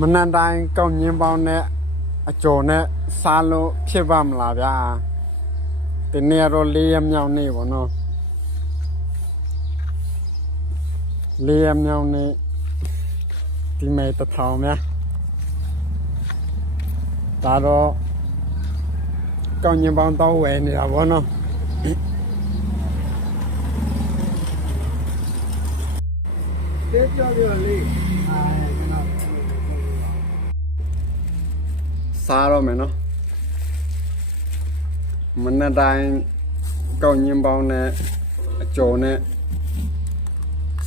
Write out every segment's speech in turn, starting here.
မနက်တိုင်းကောက်ညင်းပေါင်းနဲ့အကျော်နဲ့စားလို့ဖြစ်ပါမလားဗျာဒီနေ့တော့လေးရက်မြောက်နေ့ပေါ့နော်လေးရက်မြောက်နေ့ဒီမေတစ်ထောင်ဗျာဒါတော့ကောက်ညင်းပေါင်းတော့ဝယ်နေတာပေါ့နော်တေးကြော်ပြောလေးအာ စားတော့မယ်နော်မနက်တိုင်းကောက်ညင်းပေါင်းနဲ့အကျော်နဲ့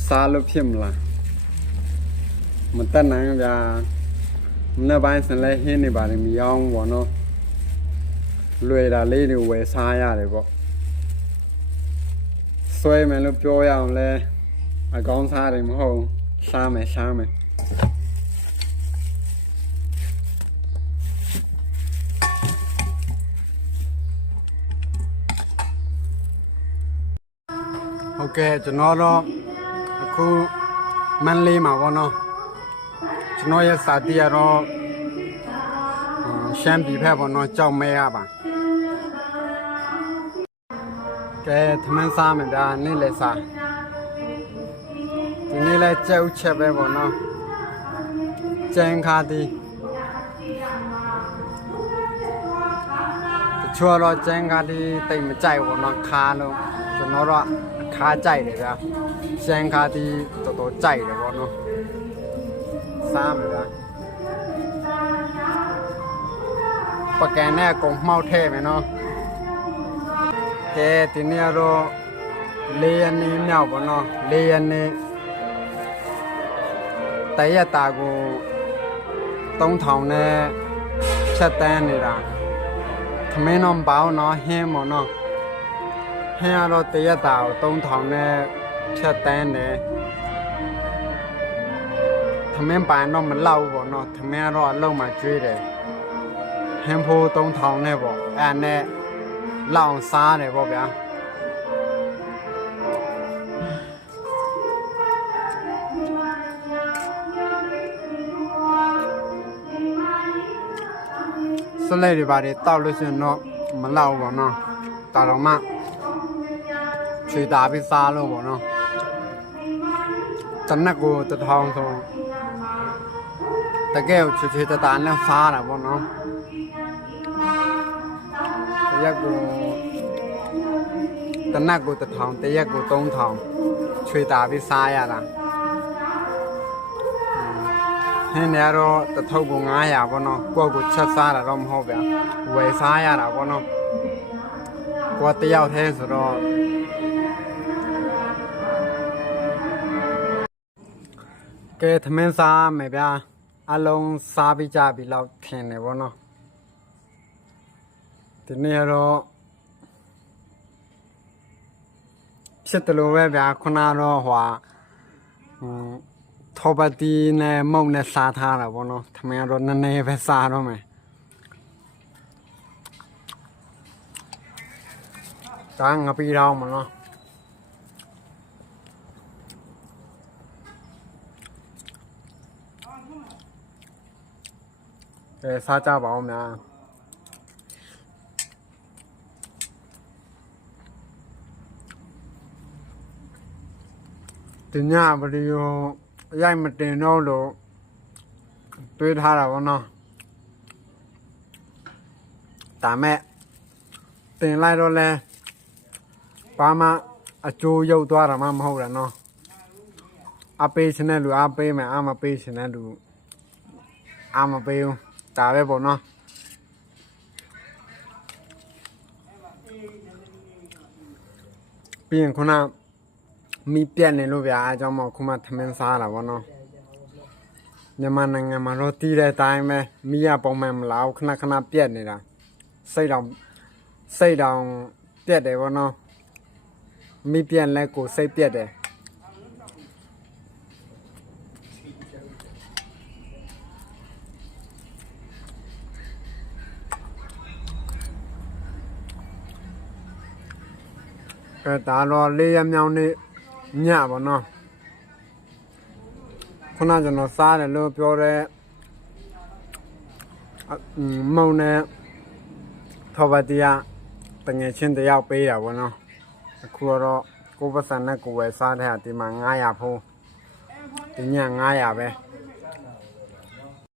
စားလို့ဖြစ်မလားမတက်နိုင်ဘူးဗျာမနက်ပိုင်းစလဲဟင်းနေပါလေမရောင်းဘူးပေါ့နော်လွယ်တာလေးတွေဝယ်စားရတယ်ပေါ့ဆွဲမယ်လို့ပြောရအောင်လဲအကောင်းစားတယ်မဟုတ်ဘူးစားမယ်စားမယ် ဟုတ်ကဲ့ကျွန်တော်တော့အခုမန်လေးမှာပေါ့နော်ကျွန်တော်ရဲ့စာတီကတော့အင်းရှမ်းပြည်ဖက်ပေါ့နော်ကြောက်မဲရပါကဲသမန်းစားမယ်ဗျာနေ့လည်းစားဒီနေ့လည်းကြက်ဥချက်ပဲပေါ့နော်ကျန်းခါတီတချို့တော့ကျန်းခါတီတိတ်မကြိုက်ဘူးပေါ့နော်ခါလို့ ကျွန်တော်တော့ခါကြိုက်တယ်ဗျာကျန်းခါတီတော်တော်ကြိုက်တယ်ပေါ့နော်စားမယ်ဗျာပကံနဲ့အကုန်မှောက်ထဲမယ်နော်ကဲဒီနေ့ကတော့လေးရနေမြောက်ပေါ့နော်လေးရနေတရက်တာကို3000နဲ့ချက်တန်းနေတာသမင်းတော့မပေါင်းနော်ဟင်းပေါ့နော် ဟင်းကတော့တရက်တာကို3000နဲ့ချက်တန်းတယ်သမင်းပိုင်တော့မလောက်ဘူးပေါ့နော်သမင်းကတော့အလုံးမှကျွေးတယ်ဟင်းဖိုး3000နဲ့ပေါ့အဲ့ဒါနဲ့လောက်အောင်စားတယ်ပေါ့ဗျာစလဲတွေပါတယ်တောက်လို့ရှိရင်တော့မလောက်ဘူးပေါ့နော်တာတော်မှ ခြေတာပြီးစားလို့ပေါ့နော်တနက်ကိုတစ်ထောင်ဆိုတကယ်ကိုချွေချွေတတန်နဲ့စားတာပေါ့နော်တရက်ကိုတနက်ကိုတစ်ထောင်တရက်ကိုသုံးထောင်ချွေတာပြီးစားရတာဟင်းတွေကတော့တစ်ထုပ်ကို900ပေါ့နော်ကိုယ့်ကိုချက်စားတာတော့မဟုတ်ဗျာဝယ်စားရတာပေါ့နော်ကိုယ်တယောက်တည်းဆိုတော့ ကဲသမင်းစားမယ်ဗျာအလုံးစားပြီးကြပြီလောက်ထင်တယ်ပေါ့နော်ဒီနေ့ကတော့ဖြစ်တယ်လို့ပဲဗျာခုနကတော့ဟွာဟွန်းထောပတ်တီနဲ့မုံနဲ့စားထားတာပေါ့နော်ထမင်းကတော့နည်းနည်းပဲစားတော့မယ်ဒါငါပြီးတော့မနော် ကဲစားကြပါဦးများဒီညဗီဒီယိုရိုက်မတင်တော့လို့တွေးထားတာဗောနော်ဒါမဲ့တင်လိုက်တော့လဲဘာမှအကျိုးရုပ်သွားတာမှမဟုတ်တာနော်အပေးရှင်တဲ့လူအပေးမယ်အမပေးရှင်တဲ့လူအမပေးဘူး ဒါပဲပေါ့နော်ပြီးရင်ခုနမီးပြတ်နေလို့ဗျာအဲကြောင့်မို့ခုမှသမင်းစားတာဗောနော်မြန်မာနိုင်ငံမှာတော့တီးတဲ့အတိုင်းပဲမီးရပုံမှန်မလာဘူးခဏခဏပြတ်နေတာစိတ်တောင်စိတ်တောင်ပြတ်တယ်ဗောနော်မီးပြတ်လဲကိုစိတ်ပြတ်တယ် အဲဒါတော့လေးရမြောင်းနေညပါနော်ခုနကျွန်တော်စားတယ်လို့ပြောတဲ့အင်းမုံနဲ့ထောပါတီးကတငယ်ချင်းတစ်ယောက်ပေးတာဗောနော်အခုတော့ကိုယ်ပတ်စံနဲ့ကိုယ်ဝယ်စားတဲ့ဟာဒီမှာ900ဖိုးဒီည900ပဲ